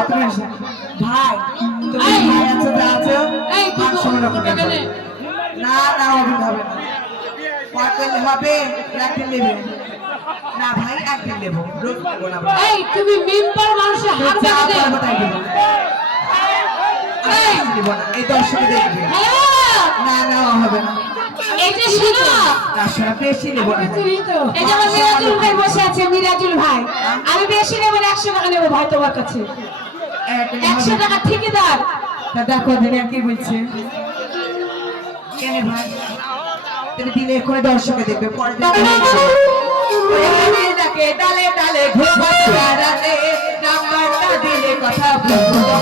আপনি ভাই তুমি ভাই আছো তা আছো এই মান সম্মান রাখো না কেন না হবে না কত হবে একদিন নেবে না ভাই একদিন নেব রোজ নেব না ভাই এই তুমি মেম্বার মানুষের হার যা বেঁধে পারবো তাই দেব এই নেব না এই দর্শক দেখবে না হবে না এই যে শোনো না শোনা বেশি নেব না এই যে আমার মিরাজুল ভাই বসে আছে মিরাজুল ভাই আমি বেশি নেব না 100 টাকা নেব ভাই তোমার কাছে 100 টাকা ঠিকই তা দেখো দিনে কি বলছে কেন ভাই তুমি দিলে করে দর্শকে দেখবে পরে দেখবে ডালে ডালে ঘুমাতে রাতে নাম্বারটা দিলে কথা বলবো